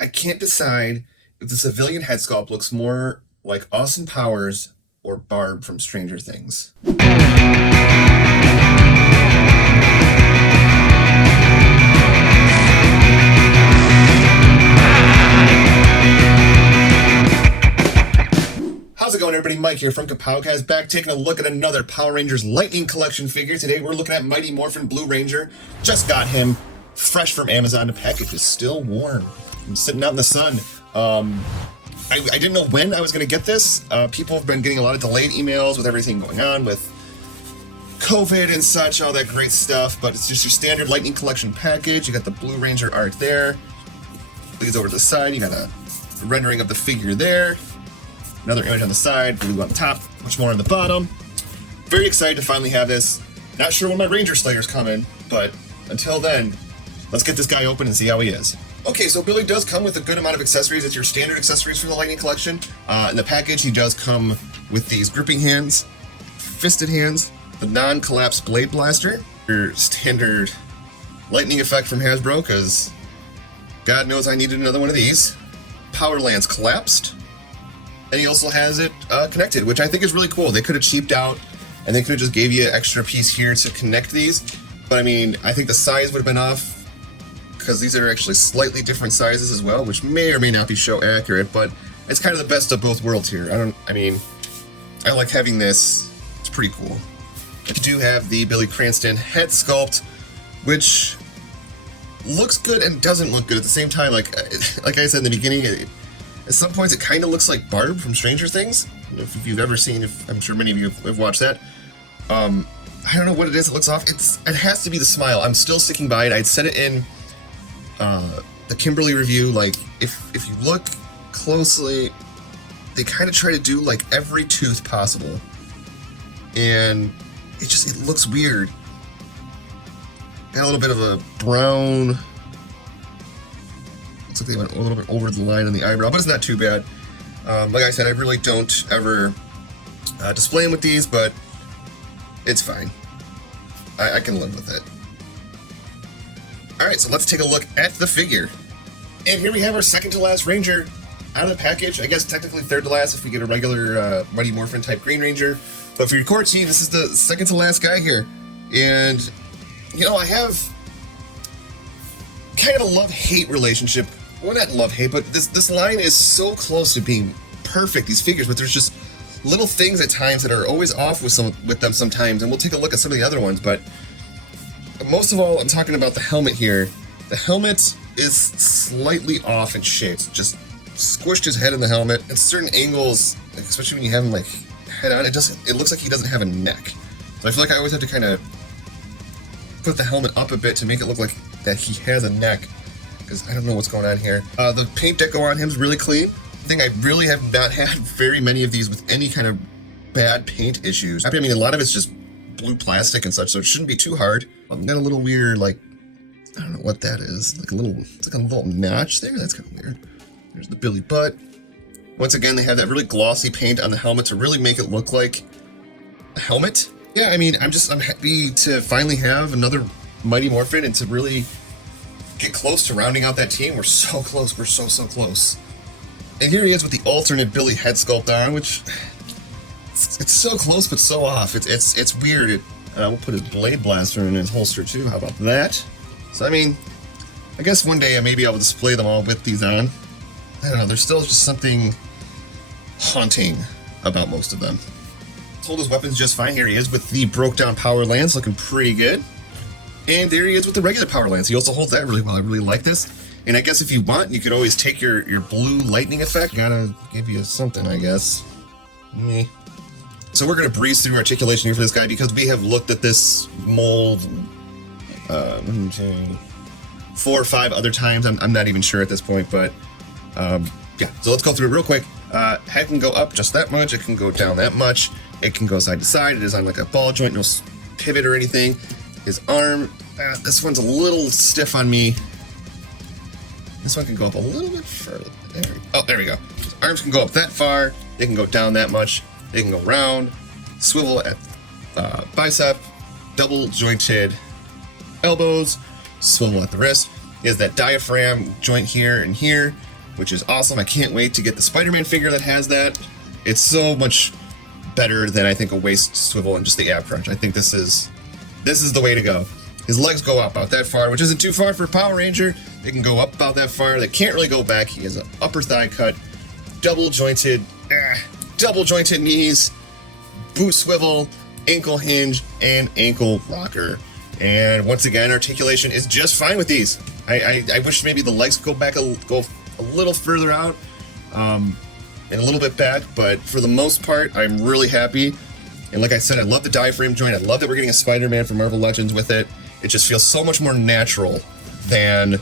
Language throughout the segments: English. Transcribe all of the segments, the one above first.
I can't decide if the civilian head sculpt looks more like Austin Powers or Barb from Stranger Things. How's it going, everybody? Mike here from Kapowcast, back taking a look at another Power Rangers Lightning Collection figure. Today we're looking at Mighty Morphin Blue Ranger. Just got him fresh from Amazon. The package is still warm. I'm sitting out in the sun. I didn't know when I was going to get this. People have been getting a lot of delayed emails with everything going on with COVID and such, all that great stuff. But it's just your standard Lightning Collection package. You got the Blue Ranger art there. Leads over to the side. You got a rendering of the figure there. Another image on the side, blue on the top, much more on the bottom. Very excited to finally have this. Not sure when my Ranger Slayers come in, but until then, let's get this guy open and see how he is. Okay, so Billy does come with a good amount of accessories. It's your standard accessories from the Lightning Collection. In the package, he does come with these gripping hands, fisted hands, the non-collapse blade blaster, your standard lightning effect from Hasbro, because God knows I needed another one of these. Power Lance collapsed. And he also has it connected, which I think is really cool. They could have cheaped out, and they could have just gave you an extra piece here to connect these. But I mean, I think the size would have been off, because these are actually slightly different sizes as well, which may or may not be show accurate, but it's kind of the best of both worlds here. I like having this. It's pretty cool. You do have the Billy Cranston head sculpt, which looks good and doesn't look good at the same time. Like I said in the beginning, at some points, it kind of looks like Barb from Stranger Things. If you've ever seen, I'm sure many of you have watched that. I don't know what it is. It looks off. It has to be the smile. I'm still sticking by it. I'd said it in the Kimberly review. Like, if you look closely, they kind of try to do like every tooth possible, and it looks weird. Got a little bit of a brown. Looks like they went a little bit over the line on the eyebrow, but it's not too bad. Like I said, I really don't ever display them with these, but it's fine. I can live with it. Alright, so let's take a look at the figure. And here we have our second to last Ranger out of the package. I guess technically third to last if we get a regular Mighty Morphin type Green Ranger. But for your core team, this is the second to last guy here. And, you know, I have kind of a love-hate relationship. Well, not love-hate, but this line is so close to being perfect, these figures, but there's just little things at times that are always off with them sometimes, and we'll take a look at some of the other ones, but most of all, I'm talking about the helmet here. The helmet is slightly off in shape. Just squished his head in the helmet. At certain angles, like especially when you have him like head on, it looks like he doesn't have a neck. So I feel like I always have to kind of put the helmet up a bit to make it look like that he has a neck, because I don't know what's going on here. The paint deco on him is really clean. I think I really have not had very many of these with any kind of bad paint issues. I mean, a lot of it's just blue plastic and such, so it shouldn't be too hard. I've got a little weird, like, I don't know what that is. It's like a little notch there. That's kind of weird. There's the Billy butt. Once again, they have that really glossy paint on the helmet to really make it look like a helmet. Yeah, I mean, I'm happy to finally have another Mighty Morphin and to really get close to rounding out that team. We're so close. We're so close. And here he is with the alternate Billy head sculpt on, which it's so close but so off. It's weird. We'll put his blade blaster in his holster too. How about that? So I mean, I guess one day I maybe I will display them all with these on. I don't know. There's still just something haunting about most of them. Hold his weapons just fine. Here he is with the broke down Power Lance, looking pretty good. And there he is with the regular Power Lance. He also holds that really well. I really like this. And I guess if you want, you could always take your blue lightning effect. Gotta give you something, I guess. Meh. So we're gonna breeze through articulation here for this guy because we have looked at this mold 1, 2, 4 or 5 other times. I'm not even sure at this point, but yeah. So let's go through it real quick. Head can go up just that much. It can go down that much. It can go side to side. It is on like a ball joint, no pivot or anything. His arm, this one's a little stiff on me. This one can go up a little bit further. There we go. His arms can go up that far. They can go down that much. They can go round, swivel at bicep, double jointed elbows, swivel at the wrist. He has that diaphragm joint here and here, which is awesome. I can't wait to get the Spider-Man figure that has that. It's so much better than I think a waist swivel and just the ab crunch. I think this is the way to go. His legs go up about that far, which isn't too far for a Power Ranger. They can go up about that far. They can't really go back. He has an upper thigh cut, double jointed knees, boot swivel, ankle hinge, and ankle locker. And once again, articulation is just fine with these. I wish maybe the legs could go a little further out and a little bit back, but for the most part, I'm really happy. And like I said, I love the diaphragm joint. I love that we're getting a Spider-Man from Marvel Legends with it. It just feels so much more natural than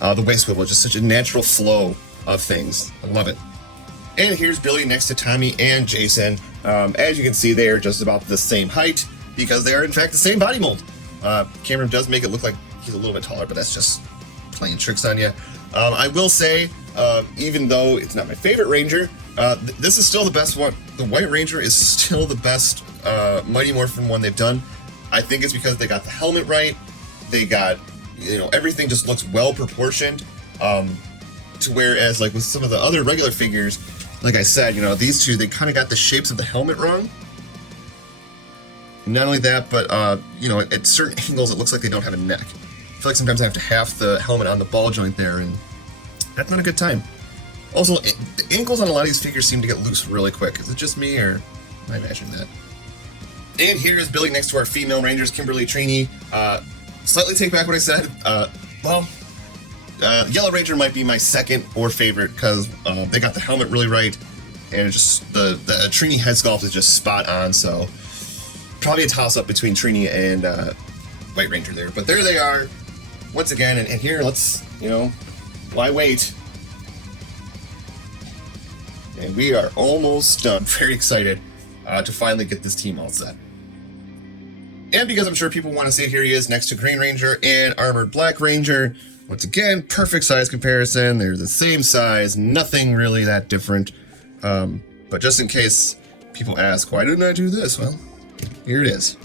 the waist swivel. Just such a natural flow of things. I love it. And here's Billy next to Tommy and Jason. As you can see, they are just about the same height because they are in fact the same body mold. Camera does make it look like he's a little bit taller, but that's just playing tricks on you. I will say, even though it's not my favorite Ranger, this is still the best one. The White Ranger is still the best Mighty Morphin one they've done. I think it's because they got the helmet right. They got, everything just looks well proportioned. To whereas like with some of the other regular figures, like I said, these two, they kind of got the shapes of the helmet wrong. Not only that, but at certain angles, it looks like they don't have a neck. I feel like sometimes I have to half the helmet on the ball joint there, and that's not a good time. Also, the ankles on a lot of these figures seem to get loose really quick. Is it just me, or am I imagining that? And here is Billy next to our female Rangers, Kimberly Trini. Slightly take back what I said. Yellow Ranger might be my second or favorite because they got the helmet really right, and it's just the Trini head sculpt is just spot on. So probably a toss-up between Trini and White Ranger there. But there they are once again, and here let's why wait? And we are almost done. Very excited to finally get this team all set. And because I'm sure people want to see it, here he is next to Green Ranger and Armored Black Ranger. Once again, perfect size comparison. They're the same size, nothing really that different. But just in case people ask, why didn't I do this? Well, here it is.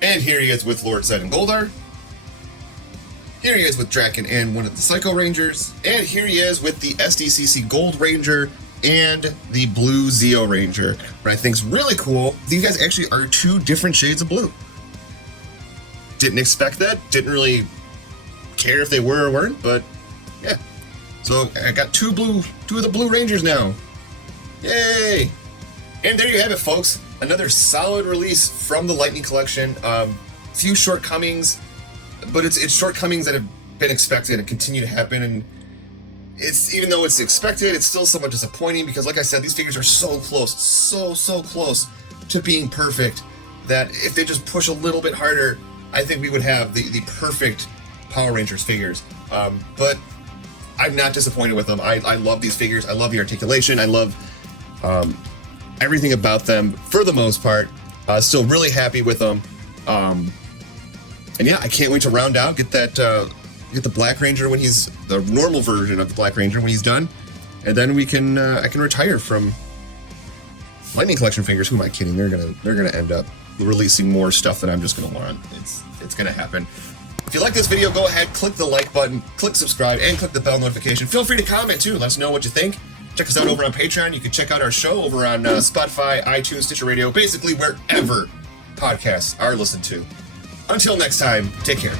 And here he is with Lord Zed and Goldar. Here he is with Draken and one of the Psycho Rangers. And here he is with the SDCC Gold Ranger and the Blue Zeo Ranger. What I think is really cool, these guys actually are two different shades of blue. Didn't expect that, didn't really care if they were or weren't, but yeah. So I got two of the Blue Rangers now. Yay! And there you have it, folks. Another solid release from the Lightning Collection. Few shortcomings, but it's shortcomings that have been expected and continue to happen. And it's, even though it's expected, it's still somewhat disappointing because, like I said, these figures are so close, so close to being perfect that if they just push a little bit harder, I think we would have the perfect Power Rangers figures. But I'm not disappointed with them. I love these figures. I love the articulation. I love everything about them for the most part. Still really happy with them. And yeah, I can't wait to round out, get the Black Ranger when he's the normal version of the Black Ranger when he's done, and then we can I can retire from Lightning Collection figures. Who am I kidding? They're gonna end up releasing more stuff that I'm just gonna want. It's gonna happen. If you like this video, go ahead, click the like button, click subscribe, and click the bell notification. Feel free to comment too. Let us know what you think. Check us out over on Patreon. You can check out our show over on Spotify, iTunes, Stitcher Radio, basically wherever podcasts are listened to. Until next time, take care.